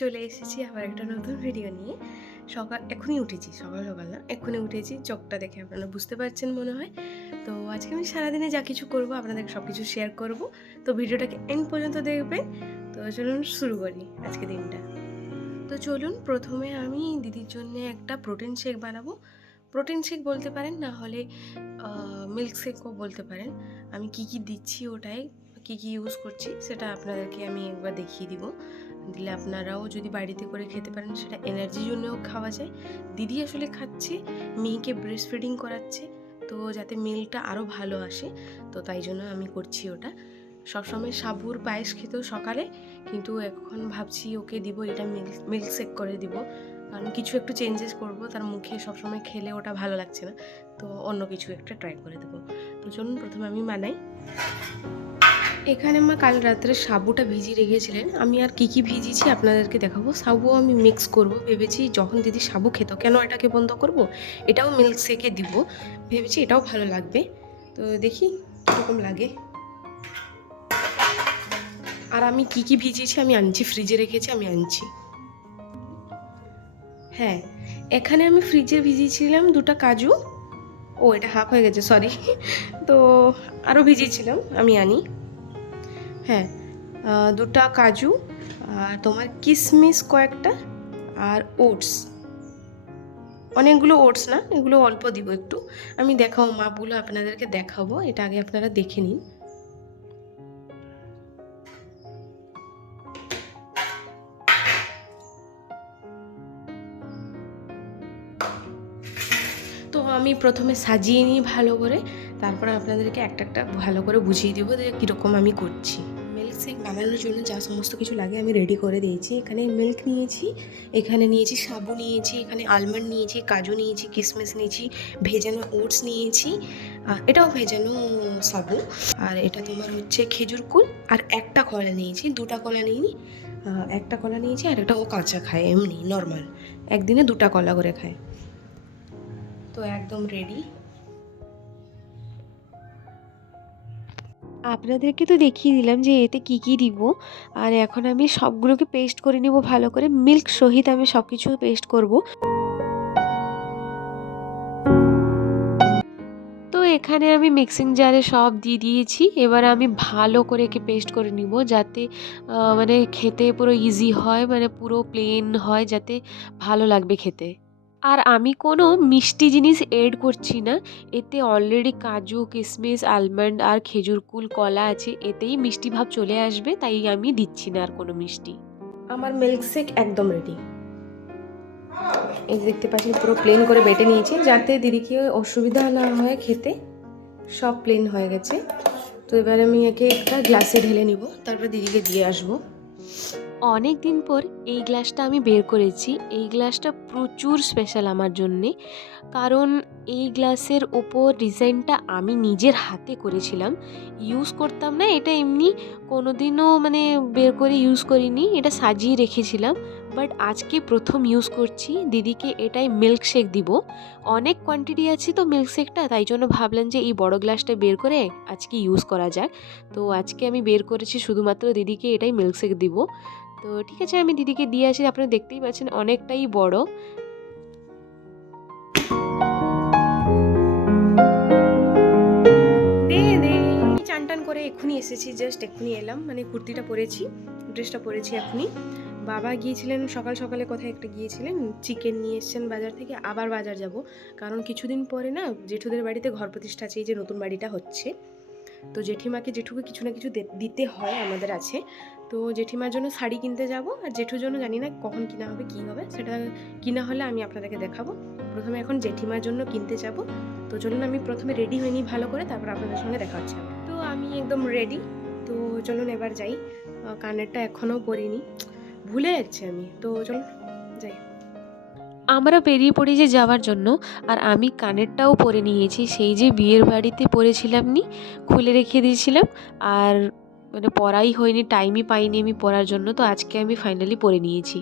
চলে এসেছি আবার একটা নতুন ভিডিও নিয়ে। এখনই উঠেছি, সকাল সকাল না, এক্ষুনি উঠেছি। চোখটা দেখে আপনারা বুঝতে পারছেন মনে হয়। তো আজকে আমি সারাদিনে যা কিছু করবো আপনাদের সব কিছু শেয়ার করব। তো ভিডিওটাকে এন্ড পর্যন্ত দেখবেন। তো চলুন শুরু করি আজকে দিনটা। তো চলুন, প্রথমে আমি দিদির জন্য একটা প্রোটিন শেক বানাবো। প্রোটিন শেক বলতে পারেন, না হলে মিল্ক শেকও বলতে পারেন। আমি কি কি দিচ্ছি, ওটাই কি কি ইউজ করছি সেটা আপনাদেরকে আমি একবার দেখিয়ে দিব। দিলে আপনারাও যদি বাড়িতে করে খেতে পারেন, সেটা এনার্জির জন্যও খাওয়া যায়। দিদি আসলে খাচ্ছে, মেয়েকে ব্রেস্ট ফিডিং করাচ্ছে, তো যাতে মিলটা আরও ভালো আসে, তো তাই জন্য আমি করছি ওটা। সবসময় সাবুর পায়েস খেতেও সকালে, কিন্তু এখন ভাবছি ওকে দিব এটা মিল্ক শেক করে দিব, কারণ কিছু একটু চেঞ্জেস করব। তার মুখে সবসময় খেলে ওটা ভালো লাগছে না, তো অন্য কিছু একটা ট্রাই করে দেবো। তো চলুন প্রথমে আমি বানাই। এখানে মা কাল রাত্রে সাবুটা ভিজিয়ে রেখেছিলেন। আমি আর কি কি ভিজিয়েছি আপনাদেরকে দেখাবো। সাবুও আমি মিক্স করব ভেবেছি, যখন দিদি সাবু খেত কেন এটাকে বন্ধ করব, এটাও মিল্ক শেকে দিব ভেবেছি, এটাও ভালো লাগবে। তো দেখি কীরকম লাগে। আর আমি কি কি ভিজিয়েছি আমি আনছি, ফ্রিজে রেখেছি, আমি আনছি। হ্যাঁ, এখানে আমি ফ্রিজে ভিজিয়েছিলাম দুটো কাজু। ও, এটা হাফ হয়ে গেছে, সরি। তো আরও ভিজিয়েছিলাম, আমি আনি। হ্যাঁ, দুটো কাজু, আর তোমার কিশমিশ কয়েকটা, আর ওটস। অনেকগুলো ওটস না, এগুলো অল্প দিব একটু। আমি দেখাবো মাপগুলো, আপনাদেরকে দেখাবো। এটা আগে আপনারা দেখে নিন। তো আমি প্রথমে সাজিয়ে নিই ভালো করে, তারপরে আপনাদেরকে একটা একটা ভালো করে বুঝিয়ে দেবো যে কীরকম আমি করছি। মিল্ক শেক বানানোর জন্য যা সমস্ত কিছু লাগে আমি রেডি করে দিয়েছি। এখানে মিল্ক নিয়েছি, এখানে নিয়েছি সাবু নিয়েছি, এখানে আলমন্ড নিয়েছি, কাজু নিয়েছি, কিশমিশ নিয়েছি, ভেজানো ওটস নিয়েছি, এটাও ভেজানো সাবু, আর এটা তোমার হচ্ছে খেজুর কুল, আর একটা কলা নিয়েছি, দুটা কলা নিইনি, একটা কলা নিয়েছি, আর একটা ও কাঁচা খায়, এমনি নর্মাল, একদিনে দুটা কলা করে খায়। তো একদম রেডি। আপনাদেরকে তো দেখিয়ে দিলাম যে এতে কি কি দিব, আর এখন আমি সবগুলোকে পেস্ট করে নিব ভালো করে, মিল্ক সহিত আমি সব কিছু পেস্ট করব। তো এখানে আমি মিক্সিং জারে সব দিয়ে দিয়েছি। এবার আমি ভালো করে একে পেস্ট করে নিব, যাতে মানে খেতে পুরো ইজি হয়, মানে পুরো প্লেন হয়, যাতে ভালো লাগবে খেতে। আর আমি কোনো মিষ্টি জিনিস এড করছি না, এতে অলরেডি কাজু, কিশমিশ, আলমন্ড আর খেজুর কুল, কলা আছে, এতেই মিষ্টি ভাব চলে আসবে, তাই আমি দিচ্ছি না আর কোনো মিষ্টি। আমার মিল্ক শেক একদম রেডি। এই যে দেখতে পাচ্ছেন পুরো প্লেন করে বেটে নিয়েছি, যাতে দিদিকে অসুবিধা না হয় খেতে। সব প্লেন হয়ে গেছে। তো এবার আমি একে একটা গ্লাসে ঢেলে নিব, তারপর দিদিকে দিয়ে আসবো। অনেক দিন পর এই গ্লাসটা আমি বের করেছি। এই গ্লাসটা প্রচুর স্পেশাল আমার জন্যে, কারণ এই গ্লাসের ওপর ডিজাইনটা আমি নিজের হাতে করেছিলাম। ইউজ করতাম না এটা, এমনি কোনোদিনও মানে বের করে ইউজ করিনি, এটা সাজিয়ে রেখেছিলাম। বাট আজকে প্রথম ইউজ করছি। দিদিকে এটাই মিল্ক শেক দিব। অনেক কোয়ান্টিটি আছে তো মিল্ক শেকটা, তাই জন্য ভাবলাম যে এই বড় গ্লাসটা বের করে আজকে ইউজ করা যাক। তো আজকে আমি বের করেছি শুধুমাত্র দিদিকে এটাই মিল্ক শেক দিব। তো ঠিক আছে, আমি দিদিকে দিয়ে আসি। আপনারা দেখতেই পাচ্ছেন অনেকটাই বড়। চান টান করে এক্ষুনি এসেছি, জাস্ট এক্ষুনি এলাম, মানে কুর্তিটা পরেছি, ড্রেসটা পরেছি এখনই। বাবা গিয়েছিলেন সকাল সকালে, কোথায় একটা গিয়েছিলেন, চিকেন নিয়ে এসছেন বাজার থেকে, আবার বাজার যাব, কারণ কিছুদিন পরে না জেঠুদের বাড়িতে ঘর প্রতিষ্ঠা আছে, এই যে নতুন বাড়িটা হচ্ছে, তো জেঠুকে কিছু না কিছু দিতে হয় আমাদের আছে। তো জেঠিমার জন্য শাড়ি কিনতে যাব, আর জেঠুর জন্য জানি না কখন কিনা হবে, কী হবে সেটা, কিনা হলে আমি আপনাদেরকে দেখাবো। প্রথমে এখন জেঠিমার জন্য কিনতে যাব। তো চলুন আমি প্রথমে রেডি হয়ে নিই ভালো করে, তারপর আপনাদের সঙ্গে দেখা হচ্ছে। তো আমি একদম রেডি। তো চলুন এবার যাই। কানেরটা এখনও পরিনি, ভুলে যাচ্ছি আমি, তো চলুন যাই। আমরা বেরিয়ে পড়ি যে যাওয়ার জন্য, আর আমি কানেরটাও পরে নিয়েছি, সেই যে বিয়ের বাড়িতে পরেছিলাম নি, খুলে রেখে দিয়েছিলাম, আর মানে পরাই হয়নি, টাইমই পাইনি আমি পরার জন্য, তো আজকে আমি ফাইনালি পরে নিয়েছি।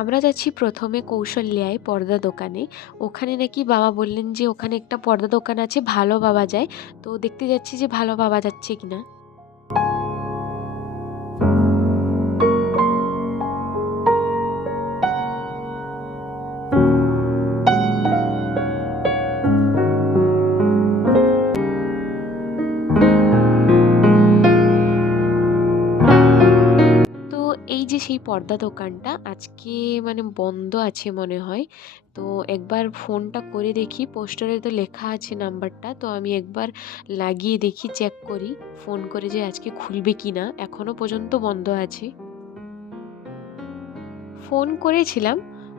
আমরা যাচ্ছি প্রথমে কৌশল্যায় পর্দা দোকানে। ওখানে নাকি বাবা বললেন যে ওখানে একটা পর্দা দোকান আছে, ভালো পাওয়া যায়। তো দেখতে যাচ্ছি যে ভালো পাওয়া যাচ্ছে কিনা। সেই পর্দা দোকানটা আজকে মানে বন্ধ আছে মনে হয়। তো একবার ফোনটা করে দেখি, পোস্টারে তো লেখা আছে নাম্বারটা, তো আমি একবার লাগিয়ে দেখি, চেক করি ফোন করে যে আজকে খুলবে কি না। এখনও পর্যন্ত বন্ধ আছে। ফোন করেছিলাম,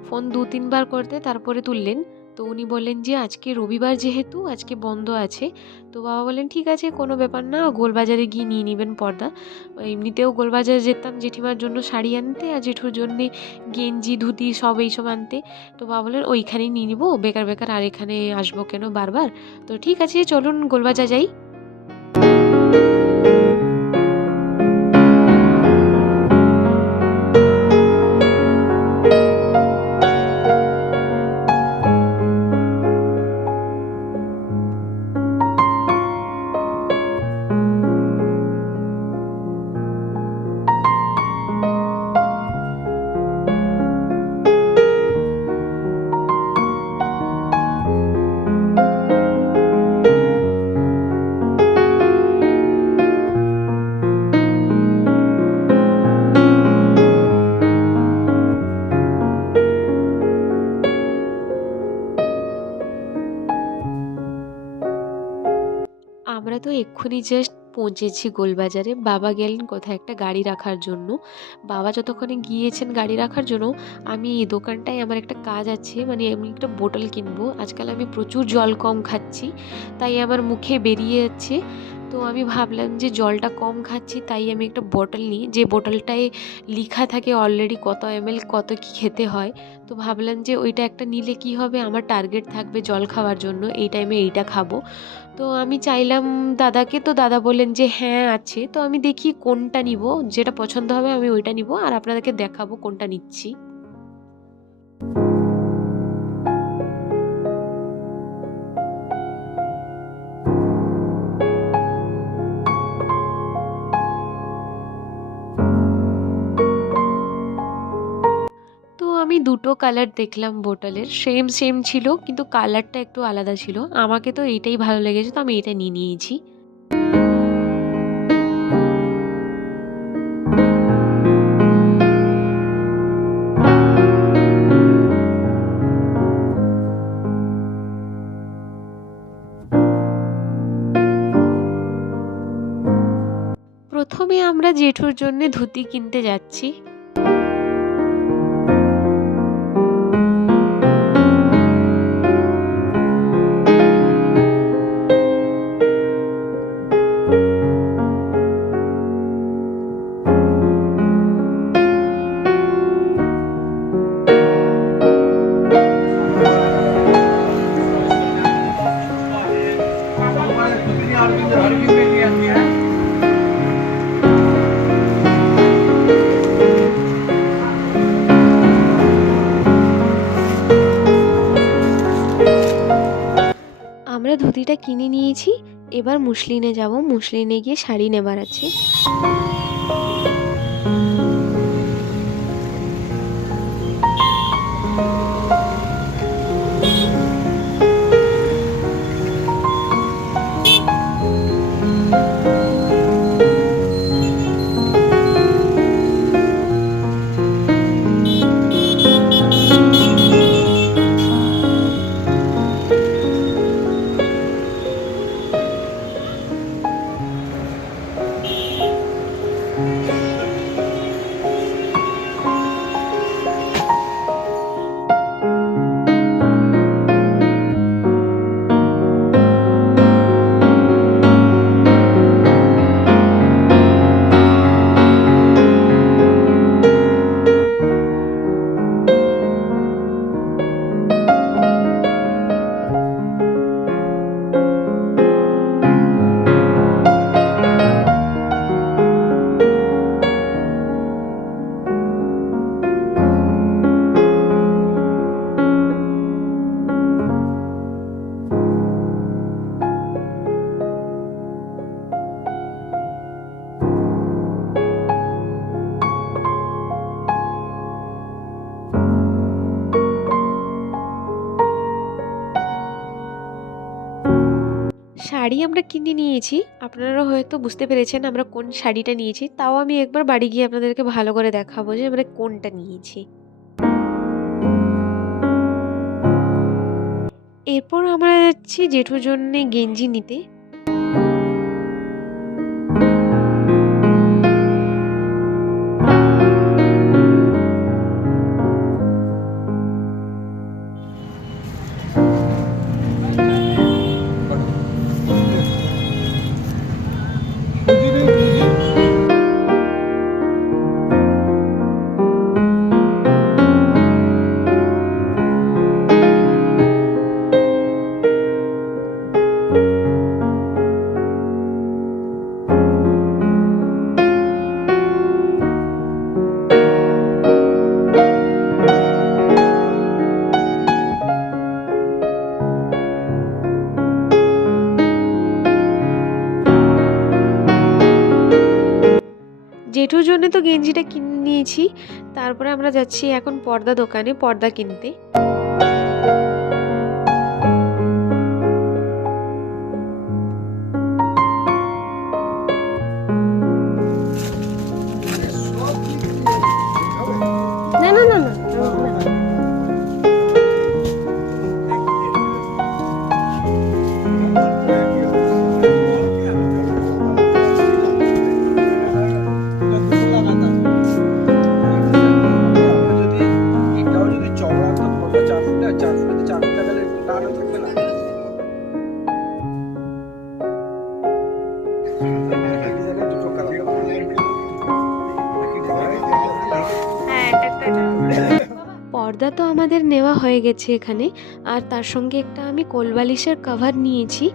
ফোন ২-৩ বার করতে তারপরে তুললেন। তো উনি বললেন যে আজকে রবিবার যেহেতু আজকে বন্ধ আছে। তো বাবা বললেন ঠিক আছে, কোনো ব্যাপার না, গোলবাজারে গিয়ে নিয়ে নিবেন পর্দা। এমনিতেও গোলবাজারে যেতাম জেঠিমার জন্য শাড়ি আনতে আর জেঠুর জন্যে গেঞ্জি ধুতি সব এইসব আনতে। তো বাবা বললেন ওইখানেই নিয়ে নিবো, বেকার বেকার আর এখানে আসবো কেন বারবার। তো ঠিক আছে চলুন গোলবাজার যাই। আমরা তো এক্ষুনি জাস্ট পৌঁছেছি গোলবাজারে। বাবা গেলেন কোথায় একটা গাড়ি রাখার জন্য। বাবা যতক্ষণে গিয়েছেন গাড়ি রাখার জন্য, আমি এই দোকানটায় আমার একটা কাজ আছে, মানে আমি একটা বোতল কিনবো। আজকাল আমি প্রচুর জল কম খাচ্ছি, তাই আমার মুখে বেরিয়ে যাচ্ছে। তো আমি ভাবলাম যে জলটা কম খাচ্ছি, তাই আমি একটা বোতল নিই, যে বোতলটায় লিখা থাকে অলরেডি কত এমএল কত কী খেতে হয়। তো ভাবলাম যে ওইটা একটা নিলে কি হবে, আমার টার্গেট থাকবে জল খাওয়ার জন্য, এই টাইমে এইটা খাবো। তো আমি চাইলাম দাদাকে, তো দাদা বললেন যে হ্যাঁ আছে। তো আমি দেখি কোনটা নিব, যেটা পছন্দ হবে আমি ওইটা নিব আর আপনাদেরকে দেখাবো কোনটা নিচ্ছি। তো আমি দুটো কালার দেখলাম বোতলের, সেম সেম ছিল কিন্তু কালারটা একটু আলাদা ছিল। আমাকে তো এইটাই ভালো লেগেছে, তো আমি এটা নিয়ে নিয়েছি। প্রথমে আমরা জেঠুর জন্য ধুতি কিনতে যাচ্ছি। আমরা ধুতিটা কিনে নিয়েছি, এবার মুসলিনে যাব, মুসলিনে গিয়ে শাড়ি নেবার আছে। শাড়ি আমরা কিনে নিয়েছি। আপনারা হয়তো বুঝতে পেরেছেন আমরা কোন শাড়িটা নিয়েছি। তাও আমি একবার বাড়ি গিয়ে আপনাদেরকে ভালো করে দেখাবো যে আমরা কোনটা নিয়েছি। এরপর আমরা যাচ্ছি জেঠুর জন্যে গেঞ্জি নিতে। জেঠুর জন্য তো গেঞ্জিটা কিনে নিয়েছি। তারপরে আমরা যাচ্ছি এখন পর্দা দোকানে পর্দা কিনতে। না না না না পর্দা তো আমাদের নেওয়া হয়ে গেছে এখানে। আর তার সঙ্গে একটা আমি কোলবালিশের কভার নিয়েছি।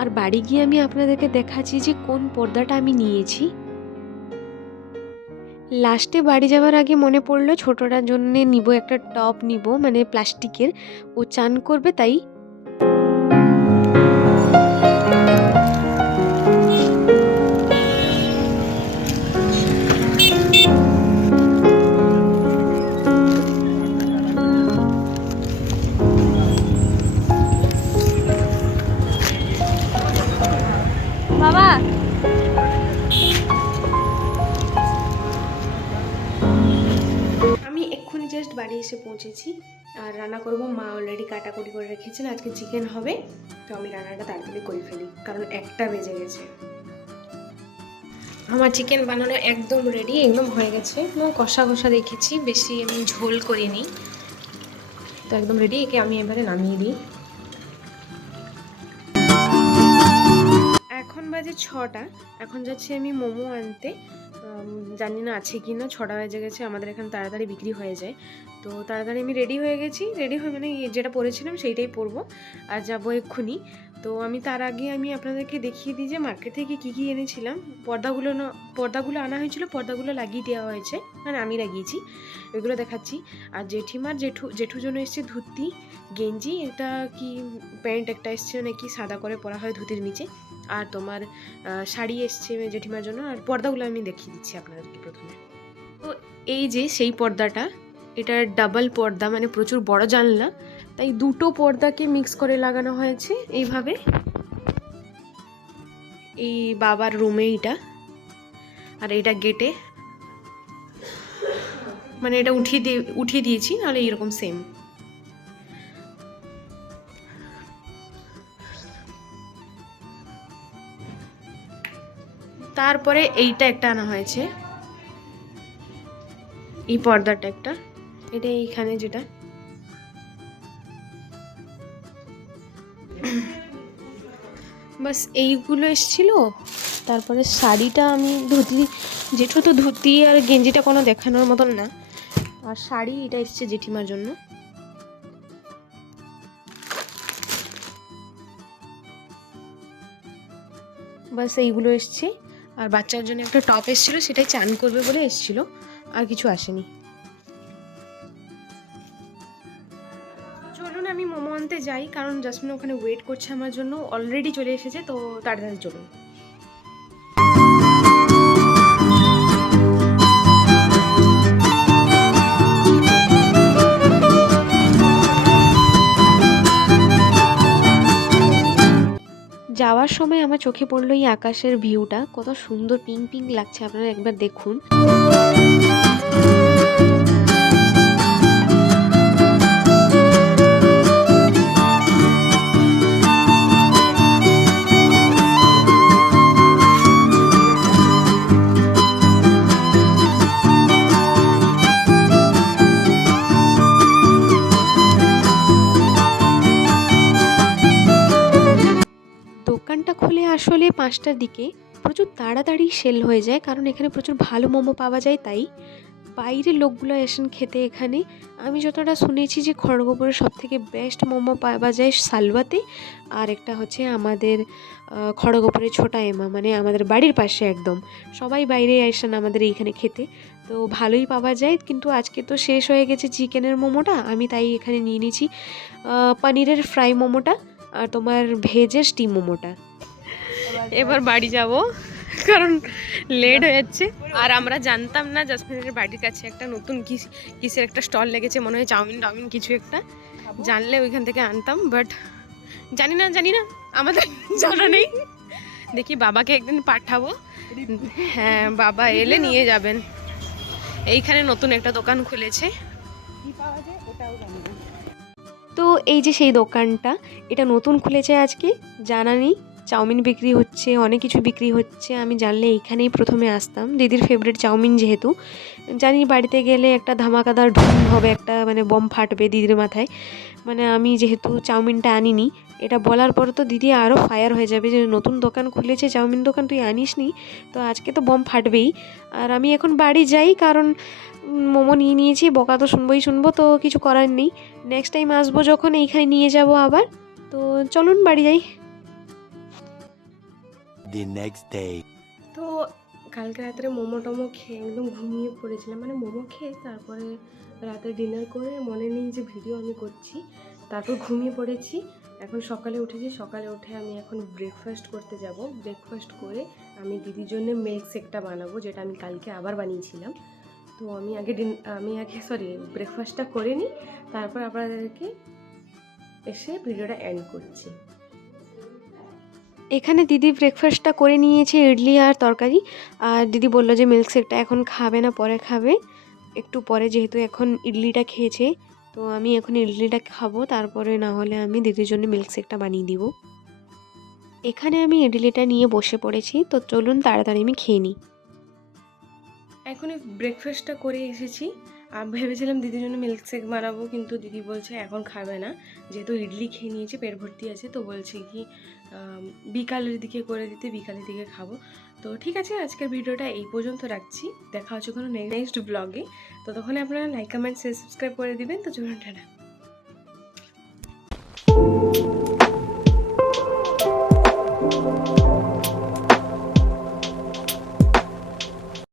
আর বাড়ি গিয়ে আমি আপনাদেরকে দেখাচ্ছি যে কোন পর্দাটা আমি নিয়েছি। লাস্টে বাড়ি যাওয়ার আগে মনে পড়লো ছোটটার জন্য নিব একটা টপ নিব, মানে প্লাস্টিকের। ও চান করবে তাই। বাবা আমি এক্ষুনি জাস্ট বাড়ি এসে পৌঁছেছি। আর রান্না করব, মা অলরেডি কাটাকুটি করে রেখেছেন, আজকে চিকেন হবে। তো আমি রান্নাটা তাড়াতাড়ি করে ফেলি কারণ 1টা বেজে গেছে। আমার চিকেন বানানো একদম রেডি, একদম হয়ে গেছে। কষা কষা রেখেছি, বেশি আমি ঝোল করিনি। তো একদম রেডি, একে আমি এবারে নামিয়ে দিই। এখন বাজে 6টা। এখন যাচ্ছি আমি মোমো আনতে। জানি না আছে কি না, 6টা বেজে গেছে। আমাদের এখানে তাড়াতাড়ি বিক্রি হয়ে যায়। তো তাড়াতাড়ি আমি রেডি হয়ে গেছি। রেডি হয়ে মানে যেটা পরেছিলাম সেইটাই পরবো আর যাবো এক্ষুনি। তো আমি তার আগে আমি আপনাদেরকে দেখিয়ে দিই যে মার্কেট থেকে কী এনেছিলাম। পর্দাগুলো আনা হয়েছিল, পর্দাগুলো লাগিয়ে দেওয়া হয়েছে, মানে আমি লাগিয়েছি। এগুলো দেখাচ্ছি। আর জেঠুর জন্য এসছে ধুতি, গেঞ্জি, এটা কি প্যান্ট একটা এসছে নাকি সাদা করে পরা হয় ধুতির নিচে। আর তোমার শাড়ি এসছে জেঠিমার জন্য। আর পর্দাগুলো আমি দেখিয়ে দিচ্ছি আপনাদেরকে প্রথমে। তো এই যে সেই পর্দাটা, এটা ডাবল পর্দা, মানে প্রচুর বড় জানলা, তাই দুটো পর্দাকে মিক্স করে লাগানো হয়েছে এইভাবে। এই বাবার রুমে এটা, আর এটা গেটে, মানে এটা উঠিয়ে দিয়েছি, নাহলে এরকম সেম। তারপরে এইটা একটা আনা হয়েছে, এই পর্দাটা একটা, এটা এইখানে যেটা। বাস এইগুলো এসছিল। তারপরে শাড়িটা আমি জেঠু তো ধুতি আর গেঞ্জিটা কোনো দেখানোর মতন না। আর শাড়ি এটা এসছে জেঠিমার জন্য। বাস এইগুলো এসছে। আর বাচ্চার জন্য একটা টপ এসছিল, সেটাই চান করবে বলে এসছিল, আর কিছু আসেনি। চলুন আমি মোমো আনতে যাই, কারণ জাসমিন ওখানে ওয়েট করছে আমার জন্য, অলরেডি চলে এসেছে। তো তাড়াতাড়ি চলুন। যাওয়ার সময় আমার চোখে পড়লো এই আকাশের ভিউটা, কত সুন্দর পিঙ্ক পিঙ্ক লাগছে, আপনারা একবার দেখুন। দোকানটা খুলে আসলে 5টার দিকে, প্রচুর তাড়াতাড়ি সেল হয়ে যায়, কারণ এখানে প্রচুর ভালো মোমো পাওয়া যায় তাই। বাইরের লোকগুলো আসেন খেতে এখানে। আমি যতটা শুনেছি যে খড়গপুরের সবথেকে বেস্ট মোমো পাওয়া যায় সালওয়াতে, আর একটা হচ্ছে আমাদের খড়গপুরের ছোটা এমা, মানে আমাদের বাড়ির পাশে একদম। সবাই বাইরে আসেন আমাদের এইখানে খেতে, তো ভালোই পাওয়া যায়। কিন্তু আজকে তো শেষ হয়ে গেছে চিকেনের মোমোটা, আমি তাই এখানে নিয়ে নিয়েছি পনিরের ফ্রাই মোমোটা আর তোমার ভেজের স্টিম মোমোটা। এবার বাড়ি যাব, কারণ লেট হয়ে যাচ্ছে। আর আমরা জানতাম না জাসমিনের বাড়ির কাছে একটা নতুন কিসের একটা স্টল লেগেছে, মনে হয় চাউমিন টাউমিন কিছু একটা। জানলে ওইখান থেকে আনতাম, বাট জানি না আমাদের জানা নেই। দেখি বাবাকে একদিন পাঠাবো, হ্যাঁ বাবা এলে নিয়ে যাবেন। এইখানে নতুন একটা দোকান খুলেছে, তো এই যে সেই দোকানটা, এটা নতুন খুলেছে আজকে, জানা নেই। চাউমিন বিক্রি হচ্ছে, অনেক কিছু বিক্রি হচ্ছে। আমি জানলে এইখানেই প্রথমে আসতাম, দিদির ফেভারিট চাউমিন যেহেতু। জানি বাড়িতে গেলে একটা ধামাকাদার ঢুম হবে, একটা মানে বম ফাটবে দিদির মাথায়। মানে আমি যেহেতু চাউমিনটা আনিনি, এটা বলার পর তো দিদি আরও ফায়ার হয়ে যাবে যে নতুন দোকান খুলেছে চাউমিন দোকান, তুই আনিসনি, তো আজকে তো বম ফাটবেই। আর আমি এখন বাড়ি যাই, কারণ মোমো নিয়ে নিয়েছি, বকা তো শুনবো, তো কিছু করার নেই। নেক্সট টাইম আসবো যখন এইখানে নিয়ে যাব আবার। তো চলুন বাড়ি যাই। The next day. তো কালকে রাত্রে মোমো টোমো খেয়ে একদম ঘুমিয়ে পড়েছিলাম, মানে মোমো খেয়ে তারপরে রাতে ডিনার করে মনে নেই যে ভিডিও আমি করছি, তারপর ঘুমিয়ে পড়েছি। এখন সকালে উঠেছি, সকালে উঠে আমি এখন ব্রেকফাস্ট করতে যাব। ব্রেকফাস্ট করে আমি দিদির জন্য মিল্ক শেকটা বানাবো, যেটা আমি কালকে আবার বানিয়েছিলাম। তো আমি আগে ব্রেকফাস্টটা করে নিই, তারপর আপনাদেরকে এসে ভিডিওটা এন্ড করছি। এখানে দিদি ব্রেকফাস্টটা করে নিয়েছে, ইডলি আর তরকারি। আর দিদি বললো যে মিল্ক শেকটা এখন খাবে না, পরে খাবে একটু পরে, যেহেতু এখন ইডলিটা খেয়েছে। তো আমি এখন ইডলিটা খাবো, তারপরে না হলে আমি দিদির জন্য মিল্ক শেকটা বানিয়ে দিব। এখানে আমি ইডলিটা নিয়ে বসে পড়েছি, তো চলুন তাড়াতাড়ি আমি খেয়ে নিই। এখনই ব্রেকফাস্টটা করে এসেছি, আর ভেবেছিলাম দিদির জন্য মিল্ক শেক বানাবো, কিন্তু দিদি বলছে এখন খাবে না, যেহেতু ইডলি খেয়ে নিয়েছে, পেট ভর্তি আছে। তো বলছে কি বিকালের দিকে করে দিতে, বিকালের দিকে খাবো। তো ঠিক আছে, আজকের ভিডিওটা এই পর্যন্ত রাখছি, দেখা হচ্ছে কোনো নেক্সট ব্লগে। তো তখন আপনারা লাইক কমেন্ট শেয়ার সাবস্ক্রাইব করে দিবেন। তো চলুন টাটা।